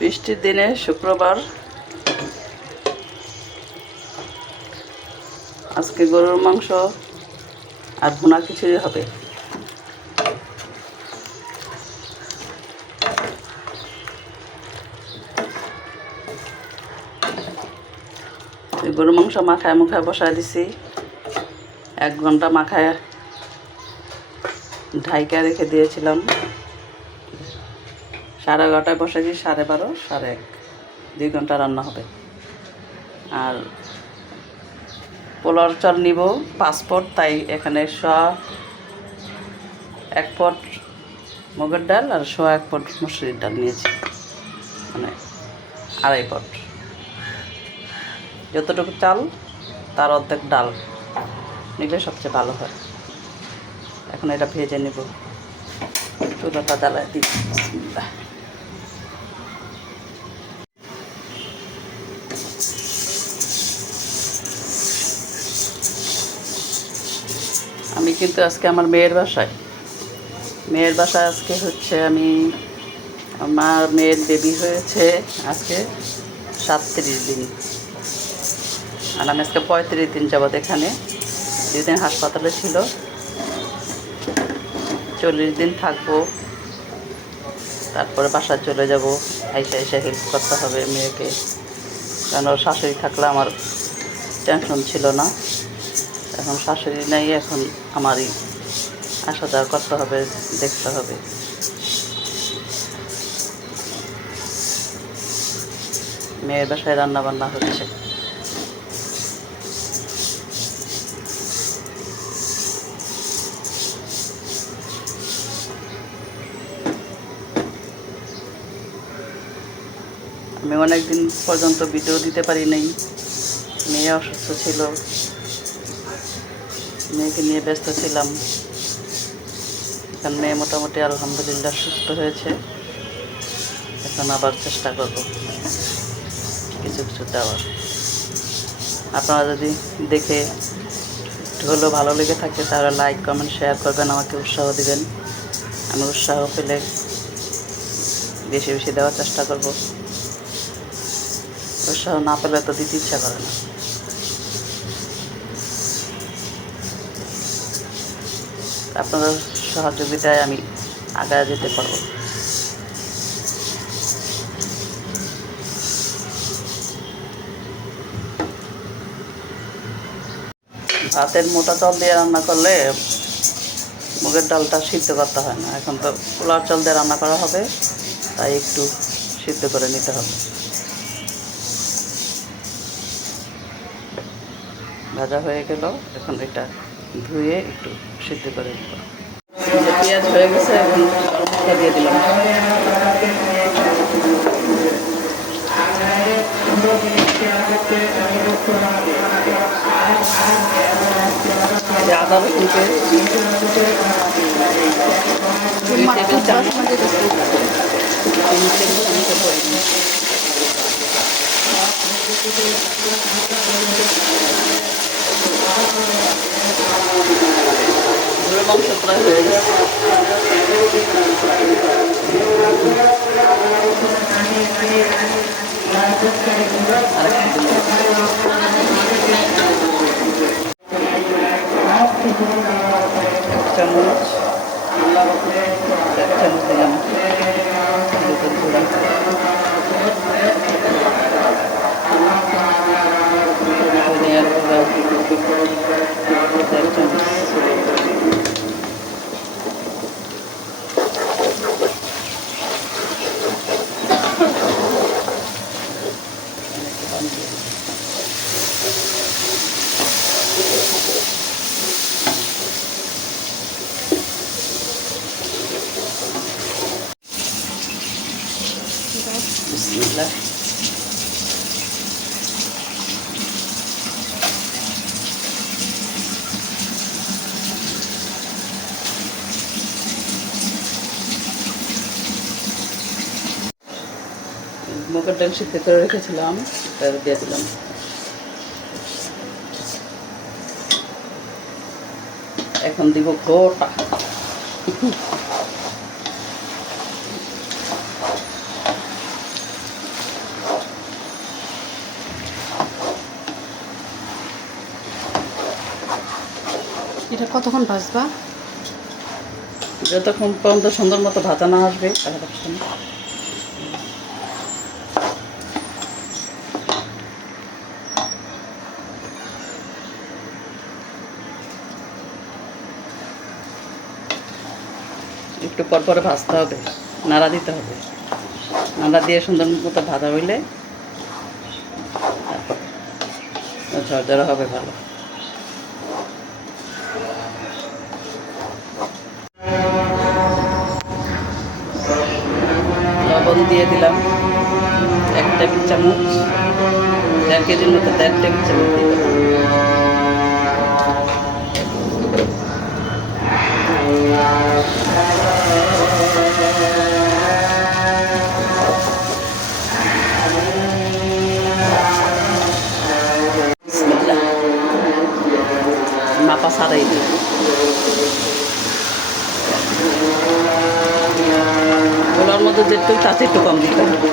বৃষ্টির দিনে শুক্রবার আজকে গরুর মাংস আর ভুনা খিচুড়ি হবে। গরুর মাংস মাখায় মুখায় বসায় দিছি। 1 ঘন্টা মাখায় ঢাইকা রেখে দিয়েছিলাম। 11:30টায় বসাইছি, 12:30, 1:30, 2 ঘন্টা রান্না হবে। আর পোলাওর চাল নিব 5 পট, তাই এখানে 1 পট মুগের ডাল আর 1 পট মসুরির ডাল নিয়েছি, মানে 2.5 পট। যতটুকু চাল তার অর্ধেক ডাল নিলে সবচেয়ে ভালো হয়। এখন এটা ভেজে নেব। চুলাটা জ্বালায় দিই। আমি কিন্তু আজকে আমার মেয়ের বাসায় আজকে হচ্ছে আমার মেয়ের বেবি হয়েছে আজকে 37 দিন। আর আমি আজকে 35 দিন যাবৎ এখানে, 2 দিন হাসপাতালে ছিল, 40 দিন থাকবো, তারপরে বাসায় চলে যাব। এসে হেল্প করতে হবে মেয়েকে, কারণ ওর শাশুড়ি থাকলে আমার টেনশন ছিল না। এখন শাশুড়ি নাই, এখন আমারই আসা যাওয়া করতে হবে, দেখতে হবে। মেয়ের বাসায় রান্না বান্না হচ্ছে। আমি অনেক দিন পর্যন্ত ভিডিও দিতে পারি নাই, মেয়ে অসুস্থ ছিল, মেয়েকে নিয়ে ব্যস্ত ছিলাম। এখন মেয়ে মোটামুটি আলহামদুলিল্লাহ সুস্থ হয়েছে। এখন আবার চেষ্টা করব কিছু কিছু দেওয়ার। আপনারা যদি দেখে একটু হলেও ভালো লেগে থাকে তাহলে লাইক কমেন্ট শেয়ার করবেন, আমাকে উৎসাহ দিবেন। আমি উৎসাহ পেলে বেশি বেশি দেওয়ার চেষ্টা করব। উৎসাহ না পেলে তো দিতে ইচ্ছা করে না। আপনাদের সহযোগিতায় আমি আগায় যেতে পারবো। ভাতের মোটা চাল দিয়ে রান্না করলে মুগের ডালটা সিদ্ধ করতে হয় না। এখন তো পোলার চাল দিয়ে রান্না করা হবে, তাই একটু সিদ্ধ করে নিতে হবে। ভাজা হয়ে গেল, এখন এটা ধুয়ে একটু সিদ্ধ করে নেব। পেঁয়াজ হয়ে গেছে, এখন মশলা দিয়ে দিলাম। আদা রসুন মাংস প্রায় হয়ে গেছে। চামচ দিলাম ধনিয়ার বিসমিল্লাহ। মুগের ডাল সিদ্ধ করে রেখেছিলাম, এটা দিয়ে দিলাম। এখন দিব গোটা। এটা কতক্ষণ ভাজবা? যতক্ষণ পর্যন্ত সুন্দর মতো ভাজা না আসবে ততক্ষণ। একটু পর পরে ভাজতে হবে, নাড়া দিতে হবে। নাড়া দিয়ে সুন্দর মতো ভাজা হইলে তারপর ঝরঝরা হবে ভালো। লবণ দিয়ে দিলাম 1 টেবিল চামচ, 1.5 কেজির মতো 1.5 টেবিল চামচ দিয়ে দিলাম। বিসমিল্লাহ, মাপা ছাড়াই দিই। ওলার মধ্যে যেটুকু তাতে একটু কম দিতে হবে।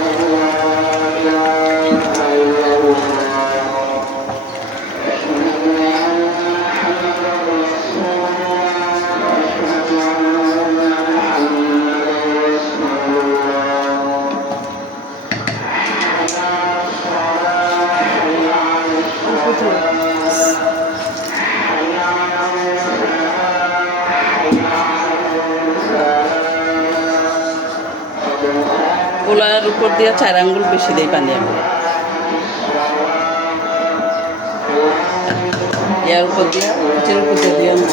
পোলার উপর দিয়ে 4 আঙ্গুল বেশি দেই পানি আমি। ইয়ার উপর দিয়ে পিঠের উপর দিয়ে দিও না।